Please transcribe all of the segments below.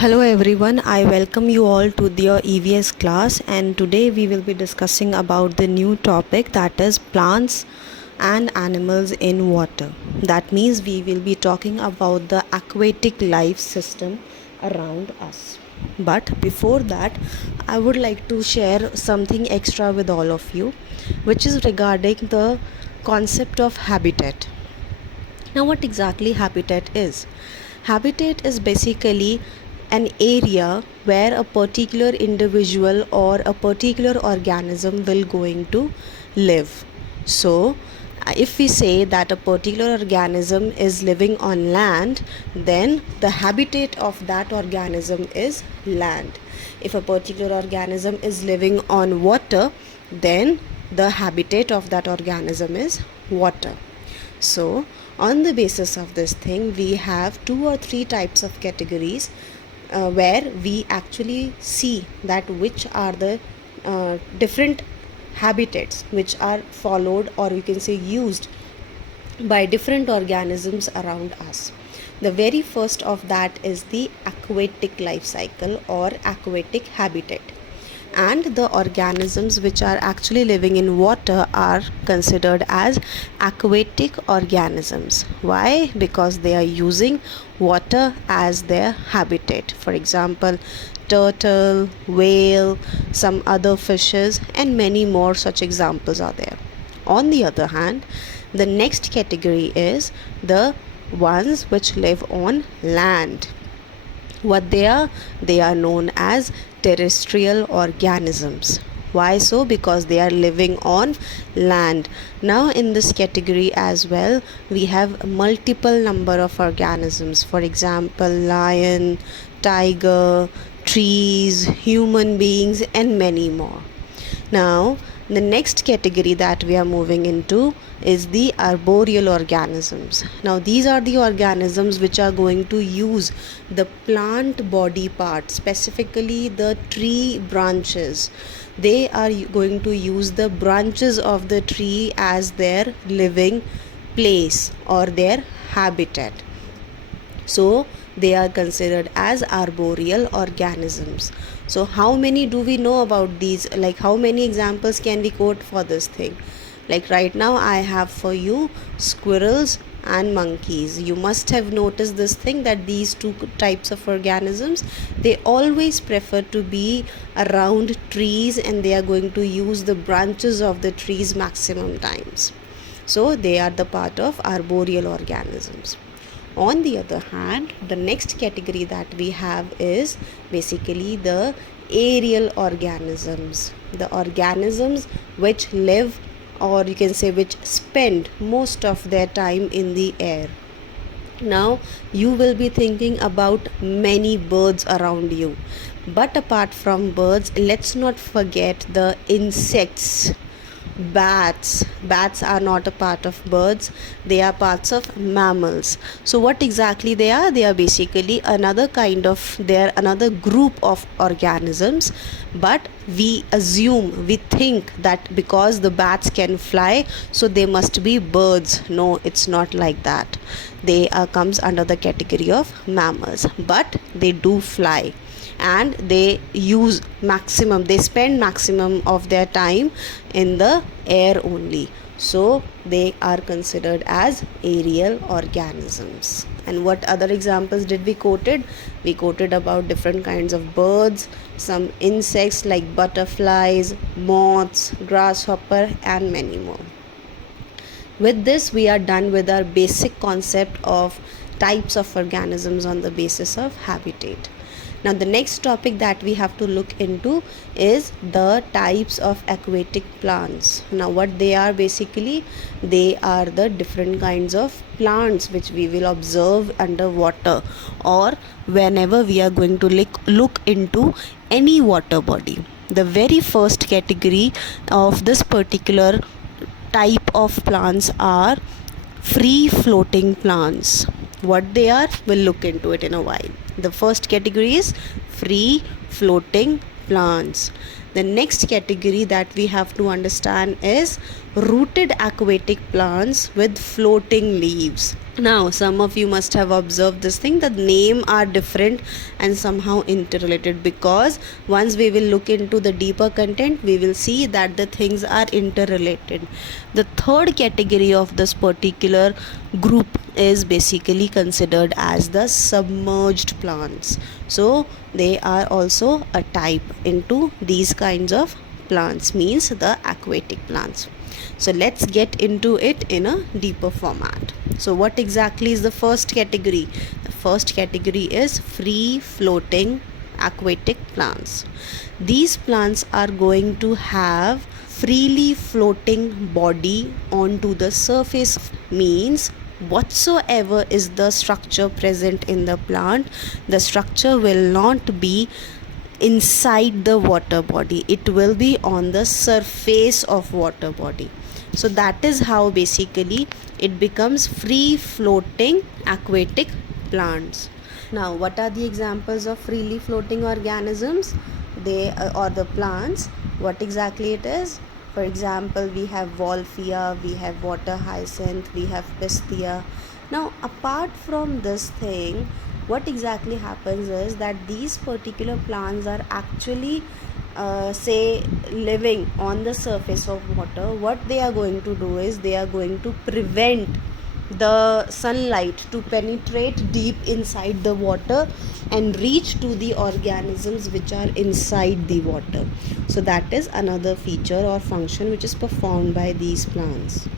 Hello everyone, I welcome you all to the EVS class, and today we will be discussing about the new topic, that is plants and animals in water. That means we will be talking about the aquatic life system around us. But before that, I would like to share something extra with all of you, which is regarding the concept of habitat. Now, what exactly habitat is? Habitat is basically an area where a particular individual or a particular organism will going to live. So, if we say that a particular organism is living on land, then the habitat of that organism is land. If a particular organism is living on water, then the habitat of that organism is water. So, on the basis of this thing, we have two or three types of categories where we actually see that which are the different habitats which are followed, or you can say used by different organisms around us. The very first of that is the aquatic life cycle or aquatic habitat, and the organisms which are actually living in water are considered as aquatic organisms. Why? Because they are using water as their habitat. For example, turtle, whale, some other fishes, and many more such examples are there. On the other hand, the next category is the ones which live on land. What they are known as terrestrial organisms. Why so? Because they are living on land. Now in this category as well, we have multiple number of organisms. For example, lion, tiger, trees, human beings, and many more. Now the next category that we are moving into is the arboreal organisms. Now these are the organisms which are going to use the plant body part, specifically the tree branches. They are going to use the branches of the tree as their living place or their habitat. So they are considered as arboreal organisms. So how many do we know about these? Like, how many examples can we quote for this thing? Like right now I have for you squirrels and monkeys. You must have noticed this thing, that these two types of organisms, they always prefer to be around trees, and they are going to use the branches of the trees maximum times. So they are the part of arboreal organisms. On the other hand, the next category that we have is basically the aerial organisms. The organisms which live, or you can say which spend most of their time in the air. Now you will be thinking about many birds around you, but apart from birds, let's not forget the insects. Bats are not a part of birds, they are parts of mammals. So what exactly they are? They are basically another kind of, they are another group of organisms, but we think that because the bats can fly, so they must be birds. No, it's not like that. They comes under the category of mammals, but they do fly, and they spend maximum of their time in the air only. So they are considered as aerial organisms. And what other examples did we quoted? We quoted about different kinds of birds, some insects like butterflies, moths, grasshopper, and many more. With this, we are done with our basic concept of types of organisms on the basis of habitat. Now the next topic that we have to look into is the types of aquatic plants. Now what they are basically, they are the different kinds of plants which we will observe underwater, or whenever we are going to look into any water body. The very first category of this particular type of plants are free floating plants. What they are, we'll look into it in a while. The first category is free floating plants. The next category that we have to understand is rooted aquatic plants with floating leaves. Now, some of you must have observed this thing, the name are different and somehow interrelated, because once we will look into the deeper content, we will see that the things are interrelated. The third category of this particular group is basically considered as the submerged plants. So they are also a type into these kinds of plants, means the aquatic plants. So let's get into it in a deeper format. So what exactly is the first category? The first category is free floating aquatic plants. These plants are going to have freely floating body onto the surface, means whatsoever is the structure present in the plant, the structure will not be inside the water body, it will be on the surface of water body. So that is how basically it becomes free floating aquatic plants. Now, what are the examples of freely floating organisms? They or the plants, what exactly it is? For example, we have Wolffia, we have water hyacinth, we have Pisthia. Now, apart from this thing, what exactly happens is that these particular plants are actually say living on the surface of water. What they are going to do is they are going to prevent the sunlight to penetrate deep inside the water and reach to the organisms which are inside the water. So that is another feature or function which is performed by these plants.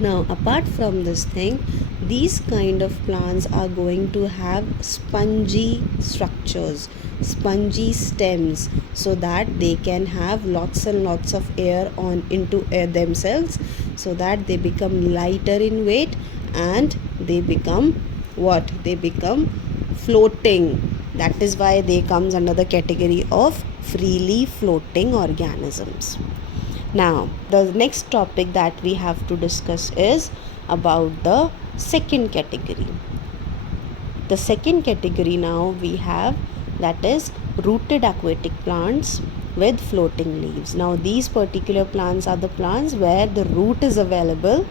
Now, apart from this thing, these kind of plants are going to have spongy structures, spongy stems, so that they can have lots and lots of air on into air themselves, so that they become lighter in weight and they become what? They become floating. That is why they comes under the category of freely floating organisms. Now, the next topic that we have to discuss is about the second category. The second category now we have, that is rooted aquatic plants with floating leaves. Now, these particular plants are the plants where the root is available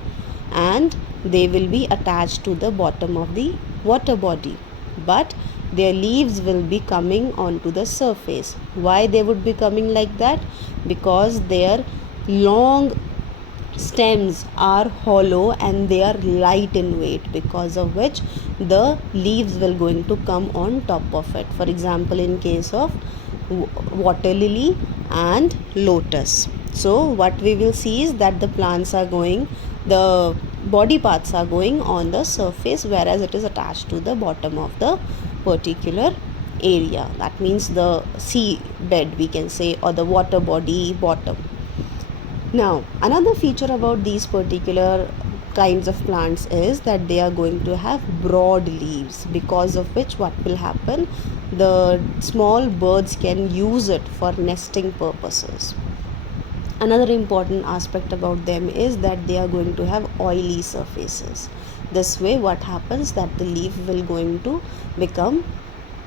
and they will be attached to the bottom of the water body, but their leaves will be coming onto the surface. Why they would be coming like that? Because their long stems are hollow and they are light in weight, because of which the leaves will going to come on top of it. For example, in case of water lily and lotus. So what we will see is that the plants are going, the body parts are going on the surface, whereas it is attached to the bottom of the particular area. That means the sea bed, we can say, or the water body bottom. Now, another feature about these particular kinds of plants is that they are going to have broad leaves, because of which what will happen, the small birds can use it for nesting purposes. Another important aspect about them is that they are going to have oily surfaces. This way what happens, that the leaf will going to become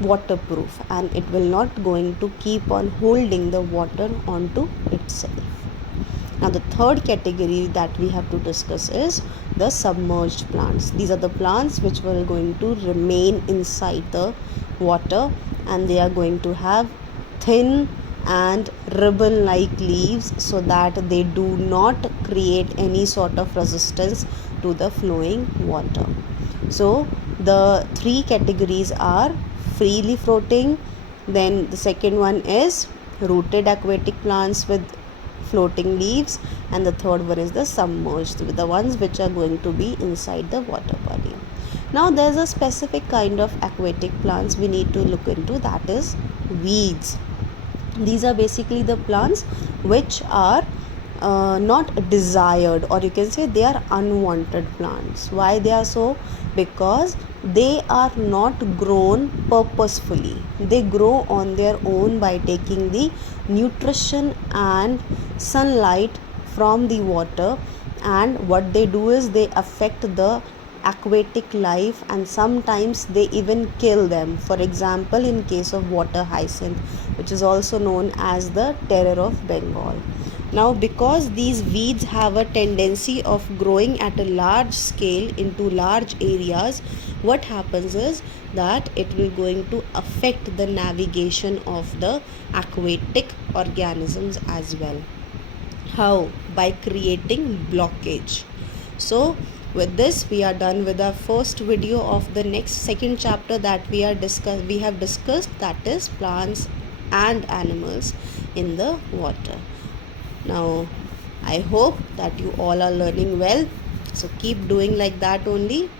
waterproof and it will not going to keep on holding the water onto itself. Now, the third category that we have to discuss is the submerged plants. These are the plants which will going to remain inside the water and they are going to have thin and ribbon like leaves, so that they do not create any sort of resistance to the flowing water. So the three categories are freely floating, then the second one is rooted aquatic plants with floating leaves, and the third one is the submerged, the ones which are going to be inside the water body. Now there's a specific kind of aquatic plants we need to look into, that is weeds. These are basically the plants which are not desired, or you can say they are unwanted plants. Why they are so? Because they are not grown purposefully. They grow on their own by taking the nutrition and sunlight from the water, and what they do is they affect the aquatic life, and sometimes they even kill them. For example, in case of water hyacinth, which is also known as the terror of Bengal. Now, because these weeds have a tendency of growing at a large scale into large areas, what happens is that it will going to affect the navigation of the aquatic organisms as well. How? By creating blockage. So with this we are done with our first video of the next second chapter that we have discussed, that is plants and animals in the water. Now I hope that you all are learning well, so keep doing like that only.